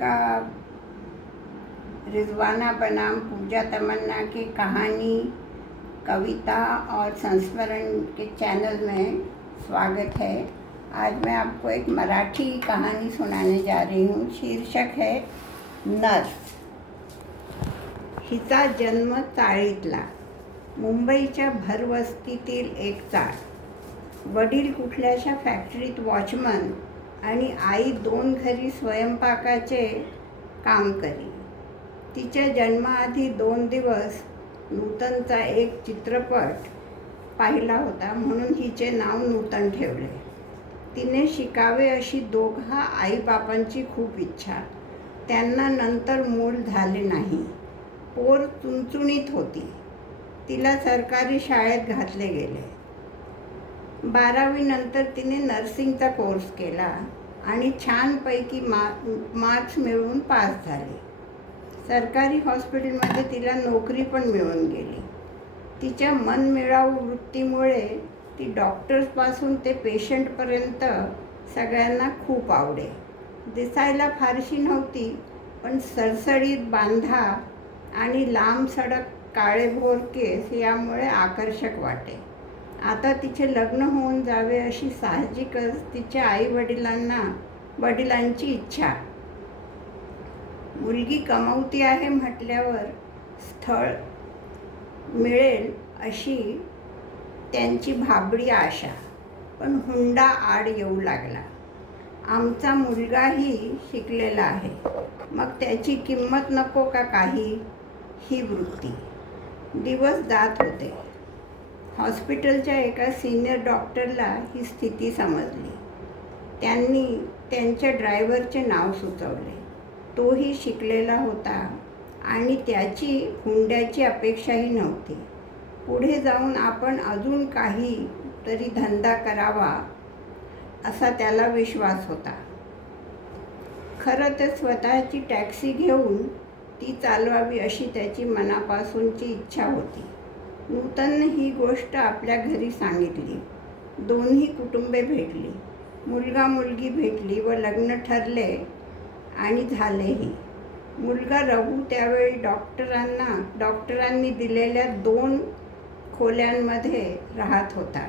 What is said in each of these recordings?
का रिजवाना बनाम पूजा तमन्ना की कहानी, कविता और संस्मरण के चैनल में स्वागत है। आज मैं आपको एक मराठी कहानी सुनाने जा रही हूँ। शीर्षक है नर्स। हिचा जन्म चाळीतला, मुंबईच्या भरवस्तीतील एक चाळ. वडील कुठल्याशा फॅक्टरीत वॉचमन आणि आई 2 घरी स्वयंपाकाचे काम करी. तिच्या जन्माआधी 2 दिवस नूतनचा एक चित्रपट पाहिला होता, म्हणून हिचे नाव नूतन ठेवले. तिने शिकावे अशी दोघा आईबापांची खूप इच्छा. त्यांना नंतर मूल झाले नाही. पोर चुणचुणीत होती. तिला सरकारी शाळेत घातले गेले. 12वी नंतर तिने नर्सिंगचा कोर्स केला आणि छानपैकी मार्क्स मिळवून पास झाली. सरकारी हॉस्पिटलमध्ये तिला नोकरी पण मिळून गेली. तिच्या मनमिळावू वृत्तीमुळे ती डॉक्टर्सपासून ते पेशंटपर्यंत सगळ्यांना खूप आवडे. दिसायला फारशी नव्हती, पण सळसळीत बांधा आणि लांब सडक काळेभोर केस यामुळे आकर्षक वाटे. आता तिचे लग्न होऊन जावे अशी साहजिकच तिच्या वडिलांची इच्छा. मुलगी कमावती आहे म्हटल्यावर स्थळ मिळेल अशी त्यांची भाबडी आशा. पण हुंडा आड येऊ लागला. आमचा मुलगाही शिकलेला आहे, मग त्याची किंमत नको का काही, ही वृत्ती. दिवस जात होते. हॉस्पिटलच्या एका सिनियर डॉक्टरला ही स्थिती समजली. त्यांनी त्यांच्या ड्रायव्हरचे नाव सुचवले. तोही शिकलेला होता आणि त्याची हुंड्याची अपेक्षाही नव्हती. पुढे जाऊन आपण अजून काही तरी धंदा करावा असा त्याला विश्वास होता. खरं तर स्वतःची टॅक्सी घेऊन ती चालवावी अशी त्याची मनापासूनची इच्छा होती. नूतनने ही गोष्ट आपल्या घरी सांगितली. दोन्ही कुटुंबे भेटली. मुलगा मुलगी भेटली व लग्न ठरले आणि झालेही. मुलगा रघु त्यावेळी डॉक्टरांनी दिलेल्या 2 खोल्यांमध्ये राहत होता.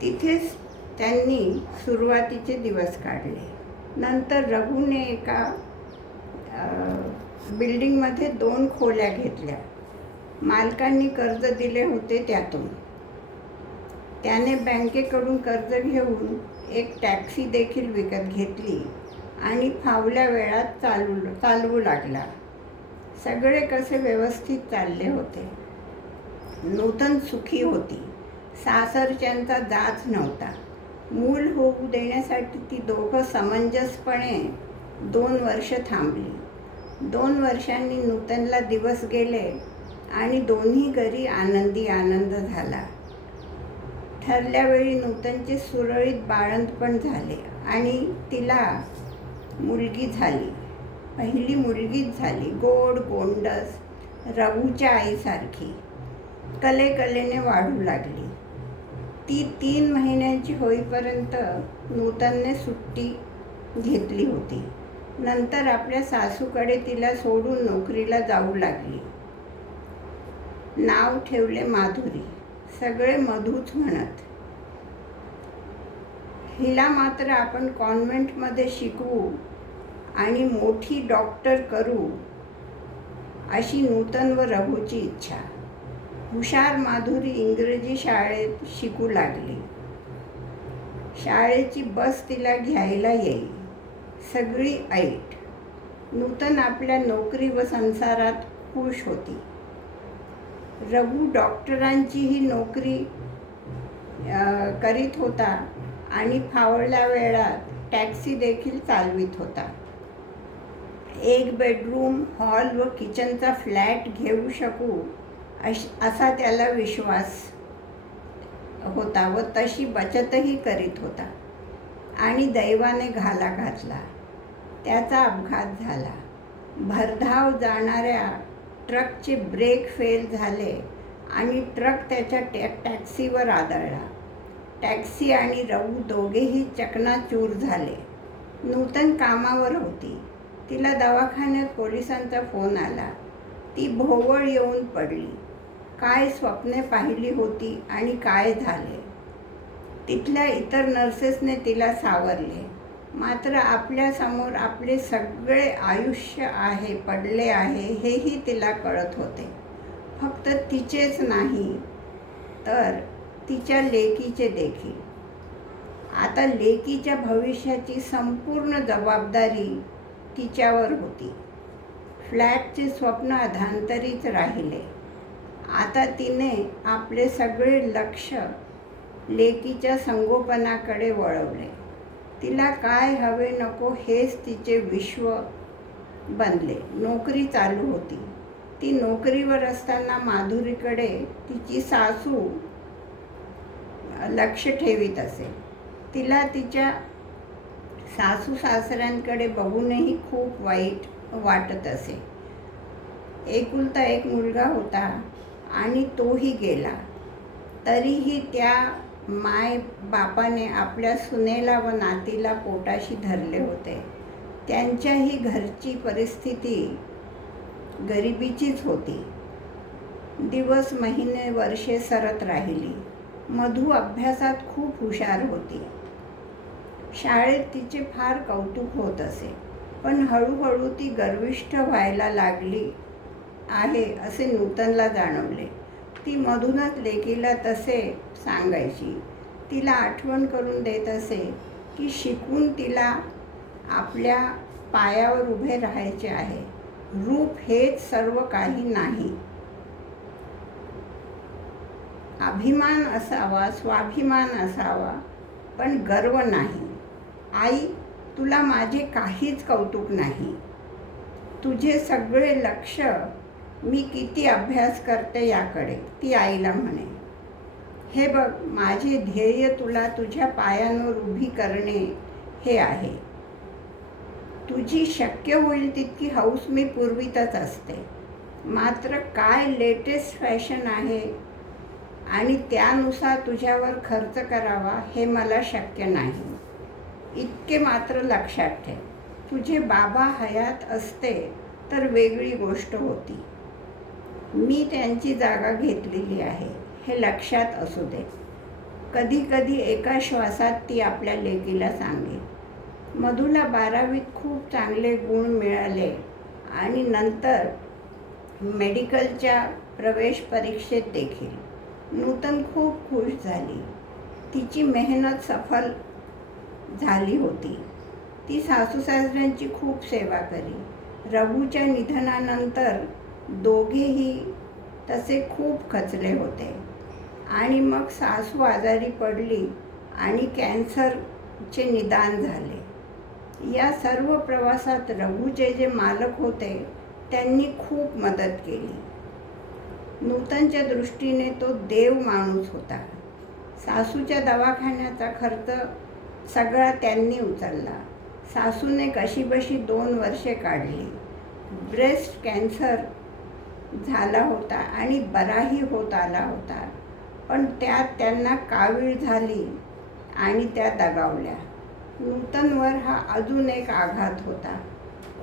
तिथेच त्यांनी सुरुवातीचे दिवस काढले. नंतर रघुने एका बिल्डिंगमध्ये 2 खोल्या घेतल्या. मालकांनी कर्ज दिले होते त्यातून. त्याने बँकेकडून कर्ज घेऊन एक टॅक्सी देखील विकत घेतली आणि फावल्या वेळात चालवू लागला. सगळे कसे व्यवस्थित चालले होते. नूतन सुखी होती. सासरच्यांचा जाच नव्हता. मूल होऊ देण्यासाठी ती दोघं समंजसपणे 2 वर्ष थांबली. 2 वर्षांनी नूतनला दिवस गेले आणि दोन्ही घरी आनंद झाला. ठरल्यावेळी नूतनचे सुरळीत बाळंतपण झाले आणि तिला मुलगी झाली. पहिली मुलगीच झाली. गोड गोंडस, रघुच्या आईसारखी. कलेने वाढू लागली. ती 3 महिन्यांची होईपर्यंत नूतनने सुट्टी घेतली होती. नंतर आपल्या सासूकडे तिला सोडून नोकरीला जाऊ लागली. नाव ठेवले माधुरी. सगळे मधूच म्हणत. हिला मात्र आपण कॉन्व्हेंटमध्ये शिकवू आणि मोठी डॉक्टर करू अशी नूतन व रघुची इच्छा. हुशार माधुरी इंग्रजी शाळेत शिकू लागली. शाळेची बस तिला घ्यायला येई. सगळी ऐट. नूतन आपल्या नोकरी व संसारात खुश होती. रघु डॉक्टरांचीही नोकरी करीत होता आणि फावल्या वेळात टॅक्सी देखील चालवित होता. 1 बेडरूम, हॉल व किचनचा फ्लॅट घेऊ शकू असा त्याला विश्वास होता व तशी बचतही करीत होता. आणि दैवाने घाला घातला. त्याचा अपघात झाला. भरधाव जाणाऱ्या ट्रकचे ब्रेक फेल झाले आणि ट्रक त्याच्या टॅक्सीवर आदळला. टॅक्सी आणि रघु दोघेही चकनाचूर झाले. नूतन कामावर होती. तिला दवाखान्यात पोलिसांचा फोन आला. ती भोवळ येऊन पडली. काय स्वप्ने पाहिली होती आणि काय झाले. तिथल्या इतर नर्सेसने तिला सावरले. मात्र आपल्यासमोर आपले सगळे आयुष्य पडले आहे हेही तिला कळत होते. फक्त तिचेच नाही तर तिच्या लेकीचे देखील. आता लेकीच्या भविष्याची संपूर्ण जबाबदारी तिच्यावर होती. फ्लॅटचे स्वप्न अधांतरीच राहिले. आता तिने आपले सगळे लक्ष लेकीच्या संगोपनाकडे वळवले. तिला काय हवे नको हेच तिचे विश्व बनले. नोकरी चालू होती. ती नोकरीवर असताना माधुरीकडे तिची सासू लक्ष ठेवीत असे. तिला तिच्या सासू सासऱ्यांकडे बघूनही खूप वाईट वाटत असे. एकुलता एक मुलगा होता आणि तोही गेला. तरीही त्या माय बापाने आपल्या सुनेला व नातीला पोटाशी धरले होते. त्यांच्याही घरची परिस्थिती गरिबीचीच होती. दिवस महिने वर्षे सरत राहिली. मधू अभ्यासात खूप हुशार होती. शाळेत तिचे फार कौतुक होत असे. पण हळूहळू ती गर्विष्ठ व्हायला लागली आहे असे नूतनला जाणवले. ती मधूनच लेकीला तसे सांगायची. तिला आठवण करून देत असे की शिकून तिला आपल्या पायावर उभे राहायचे आहे. रूप हेच सर्व काही नाही. अभिमान असावा, स्वाभिमान असावा, पण गर्व नाही. आई, तुला माझे काहीच कौतुक नाही. तुझे सगळे लक्ष मी किती अभ्यास करते याकडे, ती आईला म्हणे. हे बघ, माझे ध्येय तुला तुझ्या पायांवर उभी करणे हे आहे. तुझी शक्य होईल तितकी हौस मी पुरवीतच असते. मात्र काय लेटेस्ट फॅशन आहे आणि त्यानुसार तुझ्यावर खर्च करावा हे मला शक्य नाही. इतके मात्र लक्षात ठेव, तुझे बाबा हयात असते तर वेगळी गोष्ट होती. मी त्यांची जागा घेतलेली आहे हे लक्षात असू दे. कधी कधी एका श्वासात ती आपल्या लेकीला सांगे. मधूला 12वीत खूप चांगले गुण मिळाले आणि नंतर मेडिकलच्या प्रवेश परीक्षेत देखील. नूतन खूप खुश झाली. तिची मेहनत सफल झाली होती. ती सासू सासऱ्यांची खूप सेवा करी. रघुच्या निधनानंतर दोघेही तसे खूप खचले होते. आणि मग सासू आजारी पडली आणि कॅन्सरचे निदान झाले. या सर्व प्रवासात रघुचे जे मालक होते त्यांनी खूप मदत केली. नूतनच्या दृष्टीने तो देव माणूस होता. सासूच्या दवाखान्याचा खर्च सगळा त्यांनी उचलला. सासूने कशीबशी 2 वर्षे काढली. ब्रेस्ट कॅन्सर झाला होता आणि बराही होत आला होता. पण त्यात त्यांना कावीळ झाली आणि त्या दगावल्या. नूतनवर हा अजून एक आघात होता.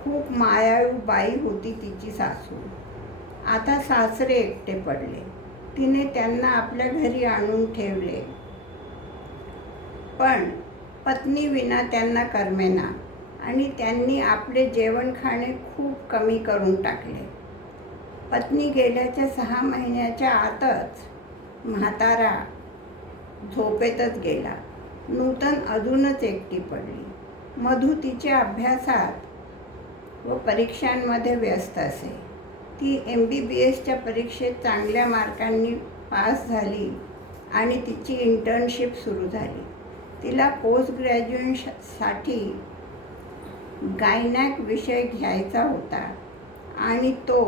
खूप मायाळू बाई होती तिची सासू. आता सासरे एकटे पडले. तिने त्यांना आपल्या घरी आणून ठेवले. पण पत्नीविना त्यांना करमेना आणि त्यांनी आपले जेवण खाणे खूप कमी करून टाकले. पत्नी गेल्याच्या 6 महिन्याच्या आतच म्हातारा झोपेतच गेला. नूतन अजूनच एकटी पडली. मधू तिच्या अभ्यासात व परीक्षांमध्ये व्यस्त असे. ती MBBSच्या परीक्षेत चांगल्या मार्कांनी पास झाली आणि तिची इंटर्नशिप सुरू झाली. तिला पोस्ट ग्रॅज्युएशनसाठी गायनॅक विषय घ्यायचा होता आणि तो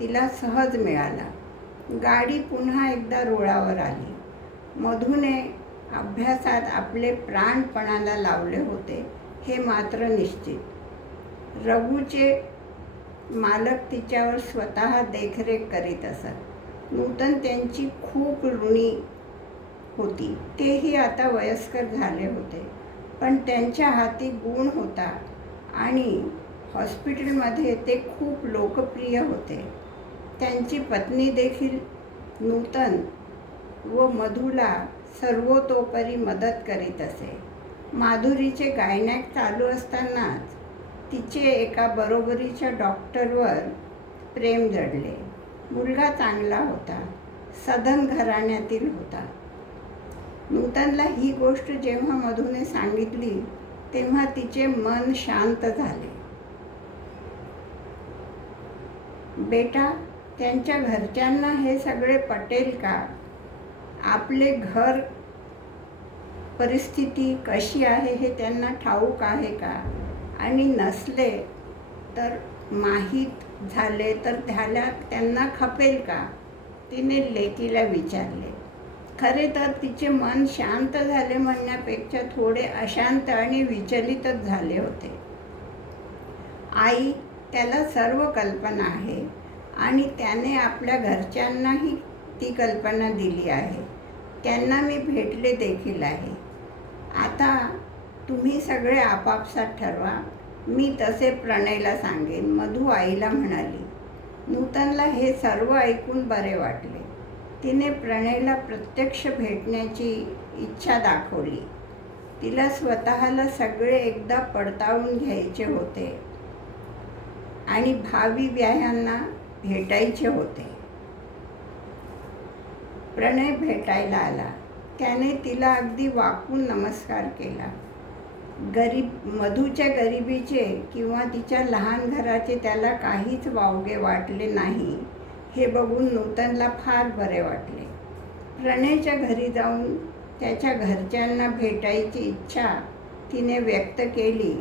तिला सहज मिळाला. गाडी पुन्हा एकदा रुळावर आली. मधूने अभ्यासात आपले प्राणपणाला लावले होते हे मात्र निश्चित. रघुचे मालक तिच्यावर स्वतः देखरेख करीत असत. नूतन त्यांची खूप ऋणी होती. तेही आता वयस्कर झाले होते. पण त्यांच्या हाती गुण होता आणि हॉस्पिटलमध्ये ते खूप लोकप्रिय होते. त्यांची पत्नी देखील नूतन व मधूला सर्वतोपरी मदत करीत असे. माधुरीचे गायनॅक चालू असतानाच तिचे एका बरोबरीच्या डॉक्टरवर प्रेम जडले. मुलगा चांगला होता, सधन घराण्यातील होता. नूतनला ही गोष्ट जेव्हा मधूने सांगितली तेव्हा तिचे मन शांत झाले. बेटा, त्यांच्या घरच्यांना हे सगळे पटेल का? आपले घर परिस्थिती कशी आहे हे त्यांना ठाऊक आहे का? आणि नसले तर माहीत झाले तर त्यांना खपेल का? तिने लेकीला विचारले. खरे तर तिचे मन शांत झाले म्हणण्यापेक्षा थोडे अशांत आणि विचलितच झाले होते. आई, त्याला सर्व कल्पना आहे आणि त्याने आपल्या घरच्यांनाही ती कल्पना दिली आहे. त्यांना मी भेटले देखील आहे. आता तुम्ही सगळे आपापसात ठरवा. मी तसे प्रणयला सांगेन, मधू आईला म्हणाली. नूतनला हे सर्व ऐकून बरे वाटले. तिने प्रणयला प्रत्यक्ष भेटण्याची इच्छा दाखवली. तिला स्वतःला सगळे एकदा पडताळून घ्यायचे होते आणि भावी व्याह्यांना भेटायचे होते. प्रणय भेटायला आला. त्याने तिला अगदी वाकून नमस्कार केला. मधूच्या गरिबीचे किंवा तिच्या लहान घराचे त्याला काहीच वावगे वाटले नाही हे बघून नूतनला फार बरे वाटले. प्रणयच्या घरी जाऊन त्याच्या घरच्यांना भेटायची इच्छा तिने व्यक्त केली.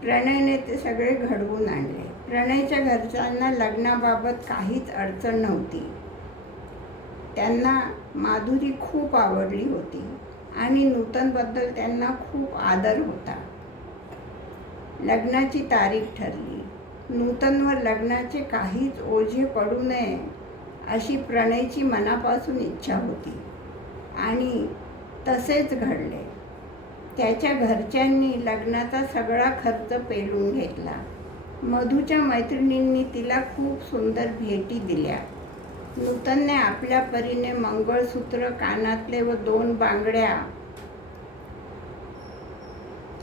प्रणयने ते सगळे घडवून आणले. प्रणयच्या घरच्यांना लग्नाबाबत काहीच अडचण नव्हती. त्यांना माधुरी खूप आवडली होती आणि नूतनबद्दल त्यांना खूप आदर होता. लग्नाची तारीख ठरली. नूतनवर लग्नाचे काहीच ओझे पडू नये अशी प्रणयची मनापासून इच्छा होती आणि तसेच घडले. त्याच्या घरच्यांनी लग्नाचा सगळा खर्च पेलून घेतला. मधूच्या मैत्रिणींनी तिला खूप सुंदर भेटी दिल्या. नूतनने आपल्या परीने मंगळसूत्र, कानातले व 2 बांगड्या,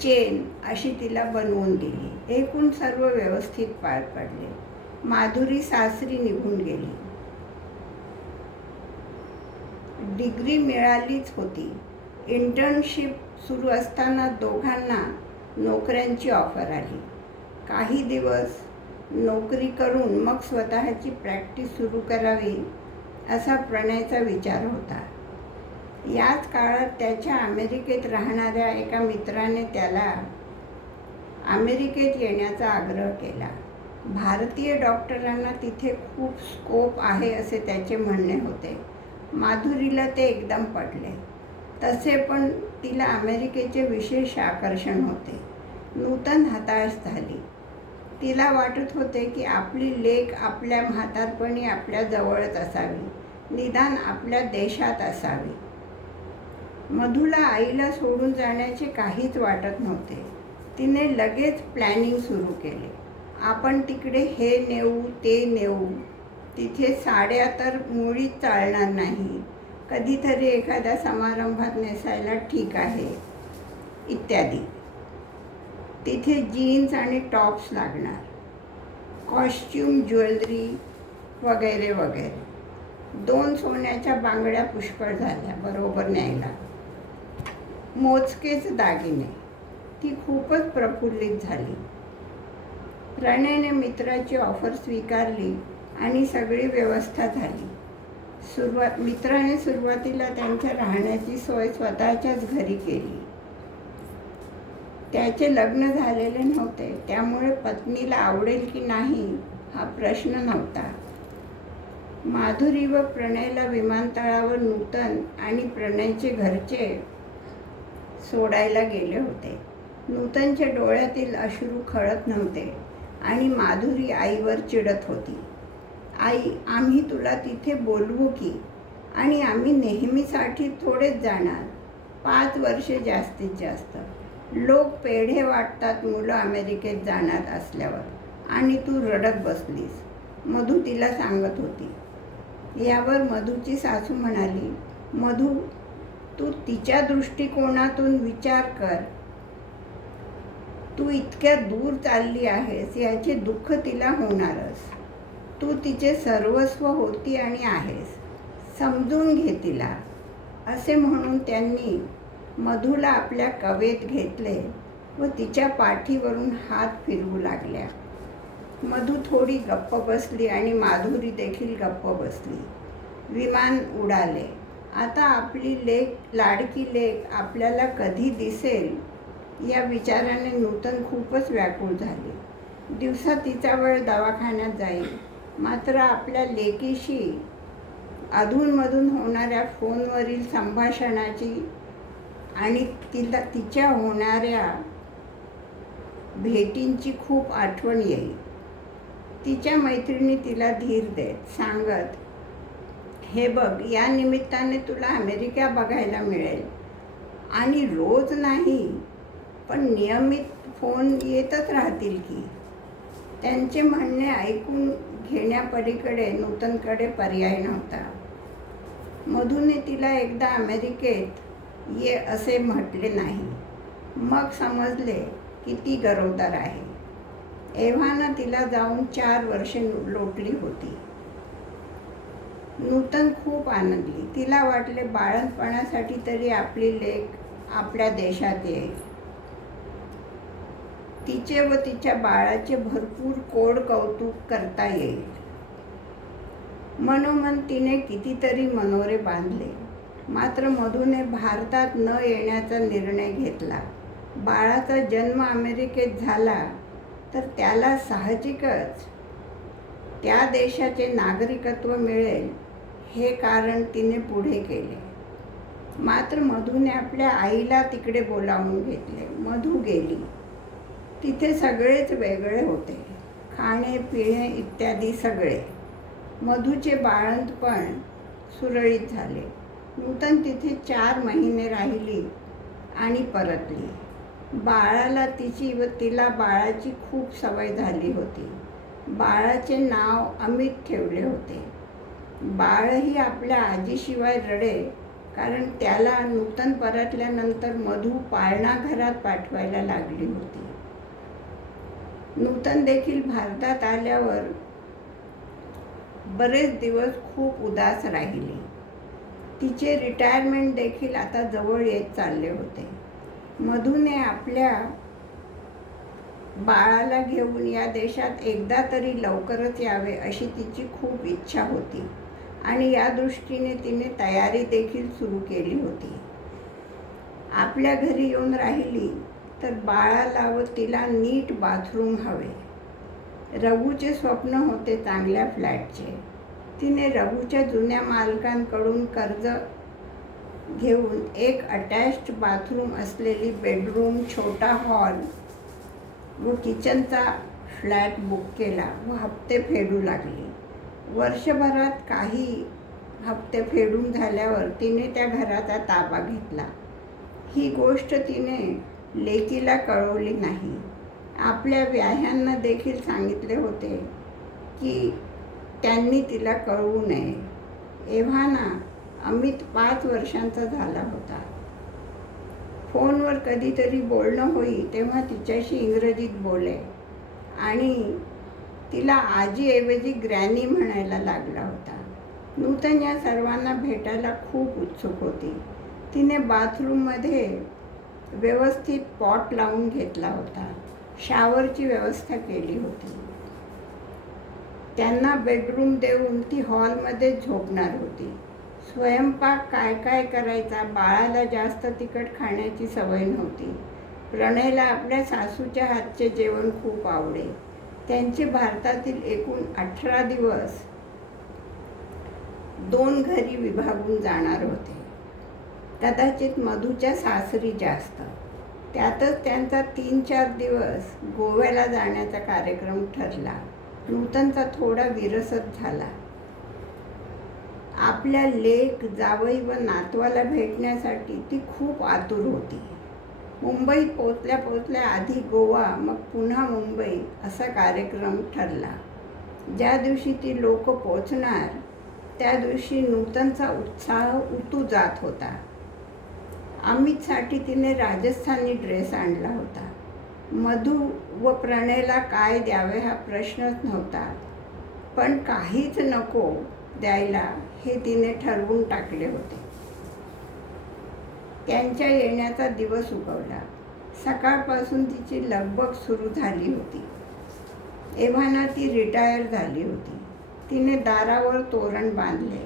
चेन अशी तिला बनवून दिली. एकूण सर्व व्यवस्थित पार पडले. माधुरी सासरी निघून गेली. डिग्री मिळालीच होती. इंटर्नशिप सुरू असताना दोघांना नोकऱ्यांची ऑफर आली. काही दिवस नोकरी करून मग स्वतःची प्रॅक्टिस सुरू करावी असा प्रणयचा विचार होता. याच काळात त्याच्या अमेरिकेत राहणाऱ्या एका मित्राने त्याला अमेरिकेत येण्याचा आग्रह केला. भारतीय डॉक्टरांना तिथे खूप स्कोप आहे असे त्याचे म्हणणे होते. माधुरीला ते एकदम पटले. तसे पण तिला अमेरिकेचे विशेष आकर्षण होते. नूतन हताश झाली. तिला वाटत होते की आपली लेक आपल्या म्हातारपणी आपल्या जवळच असावी, निदान आपल्या देशात असावी. मधूला आईला सोडून जाण्याचे काहीच वाटत नव्हते. तिने लगेच प्लॅनिंग सुरू केले. आपण तिकडे हे नेऊ, ते नेऊ. तिथे साड्या तर मुळीच चालणार नाही. कधीतरी एखाद्या समारंभात नेसायला ठीक आहे, इत्यादी. तिथे जीन्स आणि टॉप्स लागणार, कॉस्ट्यूम, ज्वेलरी वगैरे वगैरे. 2 सोन्याच्या बांगड्या पुष्कळ झाल्या बरोबर न्यायला. मोजकेच दागिने. ती खूपच प्रफुल्लित झाली. प्रणयने मित्राची ऑफर स्वीकारली आणि सगळी व्यवस्था झाली. मित्राने सुरुवातीला त्यांच्या राहण्याची सोय स्वतःच्याच घरी केली. त्याचे लग्न झालेले नव्हते, त्यामुळे पत्नीला आवडेल की नाही हा प्रश्न नव्हता. माधुरी व प्रणयला विमानतळावर नूतन आणि प्रणयचे घरचे सोडायला गेले होते. नूतनच्या डोळ्यातील अश्रू खळत नव्हते आणि माधुरी आईवर चिडत होती. आई, आम्ही तुला तिथे बोलवू की? आणि आम्ही नेहमीसाठी थोडेच जाणार, 5 वर्षे जास्तीत जास्त. लोक पेढे वाटतात मुलं अमेरिकेत जाणार असल्यावर आणि तू रडत बसलीस, मधू तिला सांगत होती. यावर मधूची सासू म्हणाली, मधू, तू तिच्या दृष्टिकोनातून विचार कर. तू इतक्या दूर चालली आहेस याचे दुःख तिला होणारच. तू तिचे सर्वस्व होती आणि आहेस. समजून घे तिला. असे म्हणून त्यांनी मधूला आपल्या कवेत घेतले व तिच्या पाठीवरून हात फिरवू लागल्या. मधू थोडी गप्प बसली आणि माधुरी देखील गप्प बसली. विमान उडाले. आता आपली लाडकी लेक आपल्याला कधी दिसेल या विचाराने नूतन खूपच व्याकुळ झाली. दिवसा तिचा वेळ दवाखान्यात जाईल, मात्र आपल्या लेकीशी अधूनमधून होणाऱ्या फोनवरील संभाषणाची आणि तिच्या होणाऱ्या भेटींची खूप आठवण येईल. तिच्या मैत्रिणी तिला धीर देत सांगत, हे बघ, या निमित्ताने तुला अमेरिका बघायला मिळेल आणि रोज नाही पण नियमित फोन येतच राहतील की. त्यांचे म्हणणे ऐकून घेण्यापलीकडे नूतनकडे पर्याय नव्हता. मधूने तिला एकदा अमेरिकेत ये असे म्हटले नाही. मग समजले की ती गरोदर आहे. एव्हाना तिला जाऊन 4 वर्षे लोटली होती. नूतन खूप आनंदली. तिला वाटले बाळंतपणासाठी तरी आपली लेक आपल्या देशात येईल. तिचे व तिच्या बाळाचे भरपूर कोड कौतुक करता येईल. मनोमन तिने कितीतरी मनोरे बांधले. मात्र मधूने भारतात न येण्याचा निर्णय घेतला. बाळाचा जन्म अमेरिकेत झाला तर त्याला साहजिकच त्या देशाचे नागरिकत्व मिळेल हे कारण तिने पुढे केले. मात्र मधूने आपल्या आईला तिकडे बोलावून घेतले. मधू गेली. तिथे सगळेच वेगळे होते, खाणे पिणे इत्यादी सगळे. मधूचे बाळंतपण सुरळीत झाले. नूतन तिथे 4 महिने राहिली आणि परतली. बाळाला तिची व तिला बाळाची खूप सवय झाली होती. बाळाचे नाव अमित ठेवले होते. बाळही आपल्या आजीशिवाय रडे, कारण त्याला नूतन परतल्यानंतर मधू पाळणा घरात पाठवायला लागली होती. नूतन देखील भारतात आल्यावर बरेच दिवस खूप उदास राहिली. तिचे रिटायरमेंट देखील आता जवळ येत चालले होते. मधूने आपल्या बाळाला घेऊन या देशात एकदा तरी लवकरच यावे अशी तिची खूप इच्छा होती आणि या दृष्टीने तिने तयारी देखील सुरू केली होती. आपल्या घरी येऊन राहिली तर बाळाला व तिला नीट बाथरूम हवे. रघुचे स्वप्न होते चांगल्या फ्लॅटचे. तिने रघुच्या जुन्या मालकांकडून कर्ज घेऊन एक अटॅच्ड बाथरूम असलेली बेडरूम, छोटा हॉल व किचनचा फ्लॅट बुक केला व हप्ते फेडू लागली. वर्षभरात काही हप्ते फेडून झाल्यावर तिने त्या घराचा ताबा घेतला. ही गोष्ट तिने लेकीला कळवली नाही. आपल्या व्याह्यांना देखील सांगितले होते की त्यांनी तिला कळवू नये. एव्हाना अमित 5 वर्षांचा झाला होता. फोनवर कधीतरी बोलणं होई तेव्हा तिच्याशी इंग्रजीत बोले आणि तिला आजीऐवजी ग्रॅनी म्हणायला लागला होता. नूतन या सर्वांना भेटायला खूप उत्सुक होती. तिने बाथरूममध्ये व्यवस्थित पॉट लावून घेतला होता. शॉवरची व्यवस्था केली होती. त्यांना बेडरूम देऊन ती हॉलमध्ये झोपणार होती. स्वयंपाक काय काय करायचा. बाळाला जास्त तिखट खाण्याची सवय नव्हती. प्रणयला आपल्या सासूच्या हातचे जेवण खूप आवडे. त्यांचे भारतातील एकूण 18 दिवस 2 घरी विभागून जाणार होते. कदाचित मधूच्या सासरी जास्त. त्यातच त्यांचा 3-4 दिवस गोव्याला जाण्याचा कार्यक्रम ठरला. नूतनचा थोडा विरसच झाला. आपल्या लेक, जावई व नातवाला भेटण्यासाठी ती खूप आतुर होती. मुंबईत पोचल्या पोचल्या आधी गोवा, मग पुन्हा मुंबई असा कार्यक्रम ठरला. ज्या दिवशी ती लोक पोचणार त्या दिवशी नूतनचा उत्साह उतू जात होता. अमितसाठी तिने राजस्थानी ड्रेस आणला होता. मधू व प्रणयला काय द्यावे हा प्रश्नच नव्हता, पण काहीच नको द्यायला हे तिने ठरवून टाकले होते. त्यांच्या येण्याचा दिवस उगवला. सकाळपासून तिची लगबग सुरू झाली होती. एव्हाना ती रिटायर झाली होती. तिने दारावर तोरण बांधले,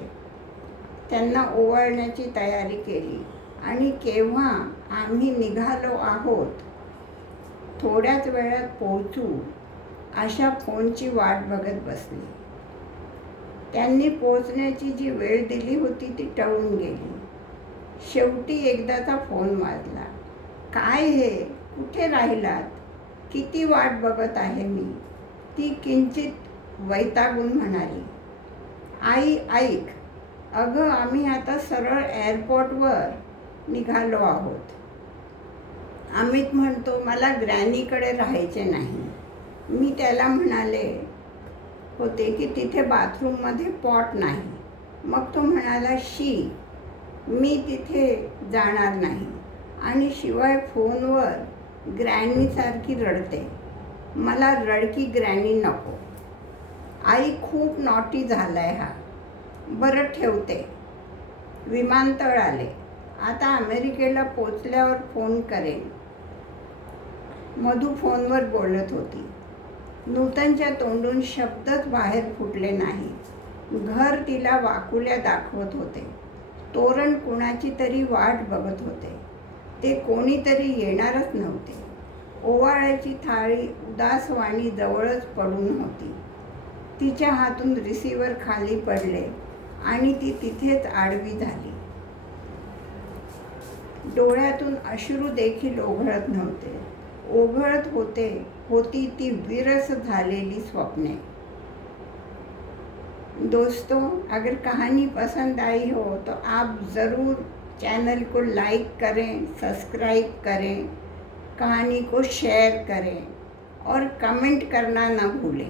त्यांना ओवाळण्याची तयारी केली आणि केव्हा आम्ही निघालो आहोत, थोड्याच वेळात पोहोचू अशा फोनची वाट बघत बसली. त्यांनी पोहोचण्याची जी वेळ दिली होती ती टळून गेली. शेवटी एकदाचा फोन वाजला. काय हे, कुठे राहिलात? किती वाट बघत आहे मी, ती किंचित वैतागून म्हणाली. आई ऐक, अगं आम्ही आता सरळ एअरपोर्टवर निघालो आहोत. अमित म्हणतो मला ग्रॅनीकडे राहायचे नाही. मी त्याला म्हणाले होते की तिथे बाथरूममध्ये पॉट नाही. मग तो म्हणाला शी, मी तिथे जाणार नाही आणि शिवाय फोनवर ग्रॅनीसारखी रडते. मला रडकी ग्रॅनी नको. आई खूप नॉटी झालाय हा. बरं ठेवते. विमानतळ आले. आता अमेरिकेला पोचल्यावर फोन करेन. मधू फोनवर बोलत होती. नूतनच्या तोंडून शब्दच बाहेर फुटले नाही. घर तिला वाकुल्या दाखवत होते. तोरण कुणाची तरी वाट बघत होते. ते कोणीतरी येणारच नव्हते. ओवाळ्याची थाळी उदासवाणी जवळच पडून होती. तिच्या हातून रिसिव्हर खाली पडले आणि ती तिथेच आडवी झाली. डोळ्यातून अश्रू देखील ओघळत नव्हते. ओघळत होती ती विरस झालेली स्वप्ने. दोस्तों, अगर कहानी पसंद आई हो तो आप ज़रूर चैनल को लाइक करें, सब्सक्राइब करें, कहानी को शेयर करें और कमेंट करना ना भूलें.